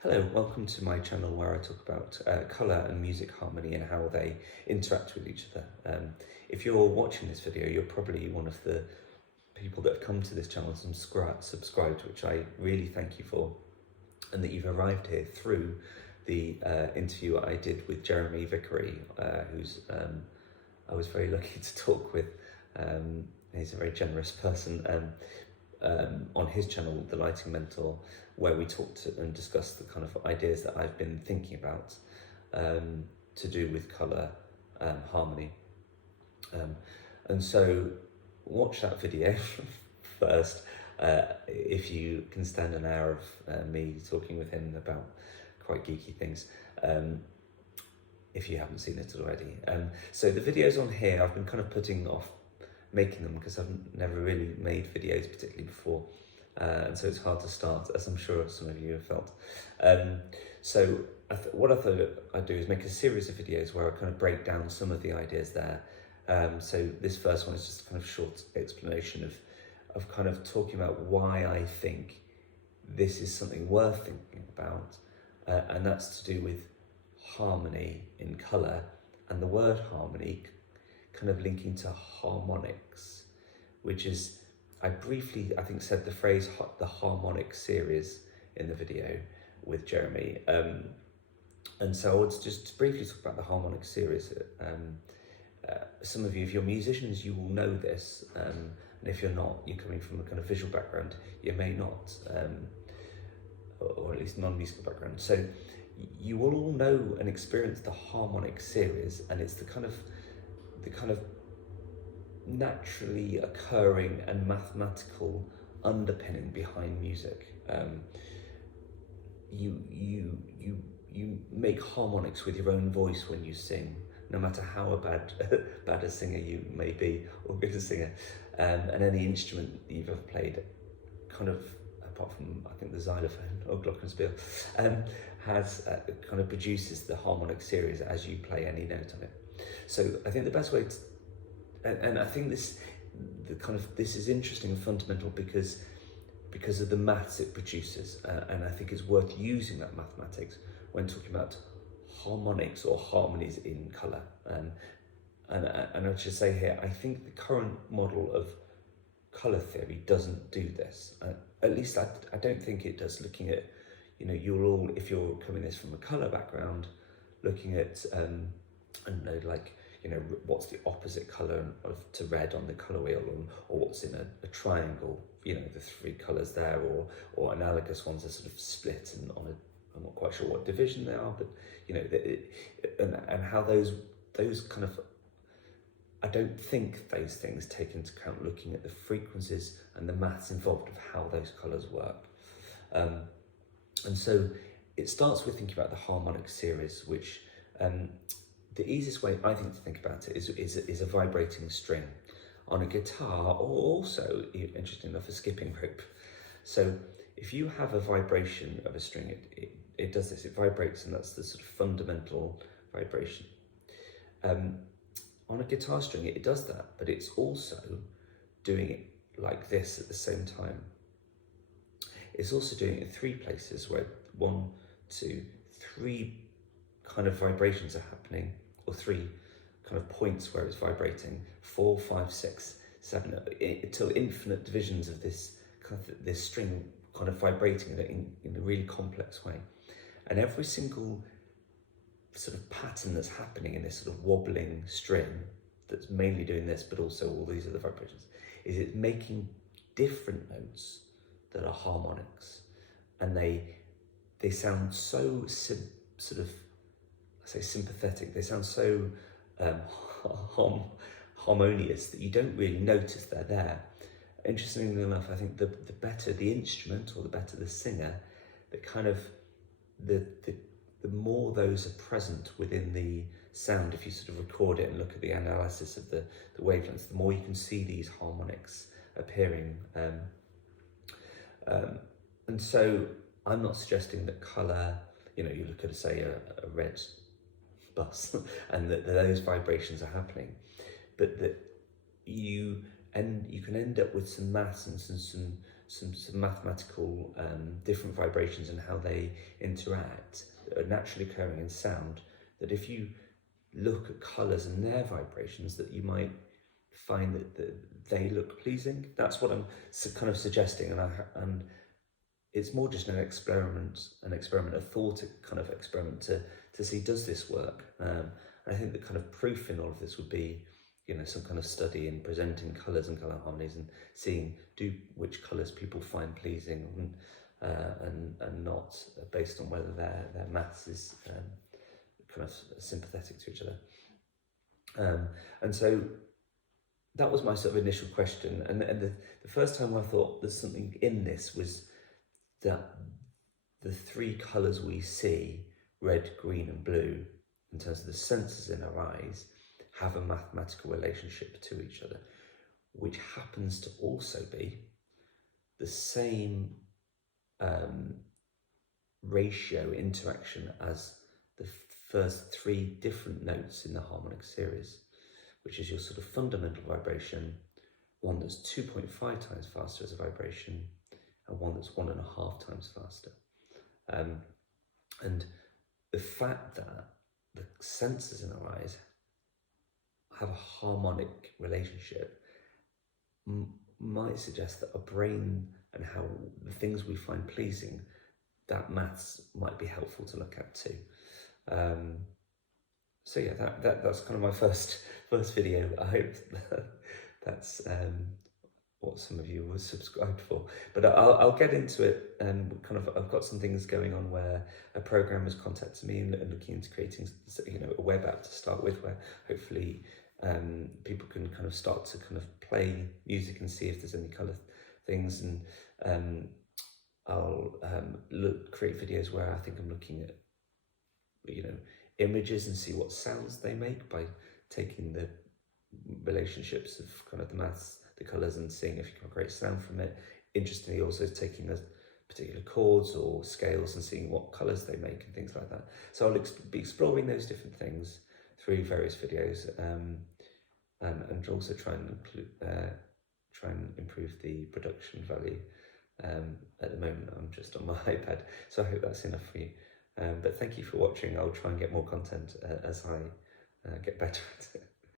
Hello, welcome to my channel where I talk about colour and music harmony and how they interact with each other. If you're watching this video, you're probably one of the people that have come to this channel and subscribed, which I really thank you for, and that you've arrived here through the interview I did with Jeremy Vickery, who's I was very lucky to talk with. He's a very generous person. On his channel, The Lighting Mentor, where we talked and discussed the kind of ideas that I've been thinking about to do with colour harmony. And so watch that video first if you can stand an hour of me talking with him about quite geeky things, if you haven't seen it already. So the videos on here I've been kind of putting off making them because I've never really made videos particularly before, and so it's hard to start, as I'm sure some of you have felt. So what I thought I'd do is make a series of videos where I kind of break down some of the ideas there. So this first one is just a kind of short explanation of kind of talking about why I think this is something worth thinking about, and that's to do with harmony in colour, and the word harmony kind of linking to harmonics, which is, I briefly, I think, said the phrase the harmonic series in the video with Jeremy. And so I want to just briefly talk about the harmonic series. Some of you, if you're musicians, you will know this, and if you're not, you're coming from a kind of visual background, you may not, or at least non-musical background. So you will all know and experience the harmonic series, and it's the kind of naturally occurring and mathematical underpinning behind music. You make harmonics with your own voice when you sing, no matter how bad a singer you may be, or good a singer. And any instrument that you've ever played, kind of, apart from I think the xylophone or glockenspiel, has kind of produces the harmonic series as you play any note on it. So I think the best way to, and I think this is interesting and fundamental because of the maths it produces, and I think it's worth using that mathematics when talking about harmonics or harmonies in colour. And I should say here, I think the current model of colour theory doesn't do this. At least I don't think it does. Looking at, you're all, if you're coming this from a colour background, looking at I don't know, like, what's the opposite colour to red on the colour wheel, or what's in a triangle, the three colours there, or analogous ones are sort of split and I'm not quite sure what division they are, but and how those kind of, I don't think those things take into account looking at the frequencies and the maths involved of how those colours work. And so it starts with thinking about the harmonic series, which the easiest way I think to think about it is a vibrating string on a guitar, or also, interesting enough, a skipping rope. So if you have a vibration of a string, it does this, it vibrates, and that's the sort of fundamental vibration. On a guitar string, it does that, but it's also doing it like this at the same time. It's also doing it in three places where 1, 2, 3 kind of vibrations are happening, or 3 kind of points where it's vibrating, 4, 5, 6, 7, until infinite divisions of this string kind of vibrating in a really complex way. And every single sort of pattern that's happening in this sort of wobbling string, that's mainly doing this, but also all these other vibrations, is it's making different notes that are harmonics, and they sound so sort of, I say sympathetic, they sound so harmonious that you don't really notice they're there. Interestingly enough, I think the better the instrument, or the better the singer, the kind of the more those are present within the sound, if you sort of record it and look at the analysis of the wavelengths, the more you can see these harmonics appearing. And so I'm not suggesting that colour, you look at, say, a red bus and that those vibrations are happening, but that you can end up with some maths and some mathematical different vibrations and how they interact that are naturally occurring in sound, that if you look at colours and their vibrations, that you might find that they look pleasing. That's what I'm kind of suggesting, and it's more just an experiment, a thought kind of experiment to see, does this work? I think the kind of proof in all of this would be, you know, some kind of study in presenting colours and colour harmonies and seeing which colours people find pleasing and not, based on whether their maths is kind of sympathetic to each other. And so that was my sort of initial question. And the first time I thought there's something in this was that the three colours we see, red, green and blue, in terms of the senses in our eyes, have a mathematical relationship to each other, which happens to also be the same ratio interaction as the first three different notes in the harmonic series, which is your sort of fundamental vibration, one that's 2.5 times faster as a vibration, and one that's 1.5 times faster. And the fact that the senses in our eyes have a harmonic relationship might suggest that our brain and how the things we find pleasing, that maths might be helpful to look at too. So yeah, that's kind of my first video. I hope that's what some of you will subscribe for, but I'll get into it. Kind of, I've got some things going on where a programmer's contacted me and looking into creating, you know, a web app to start with, where hopefully people can kind of start to kind of play music and see if there's any colour things, and I'll create videos where I think I'm looking at, you know, images and see what sounds they make by taking the relationships of kind of the maths, the colours, and seeing if you can create sound from it. Interestingly, also taking the particular chords or scales and seeing what colours they make and things like that. So I'll be exploring those different things through various videos, and also try and improve the production value. At the moment, I'm just on my iPad, so I hope that's enough for you. But thank you for watching. I'll try and get more content as I get better at it.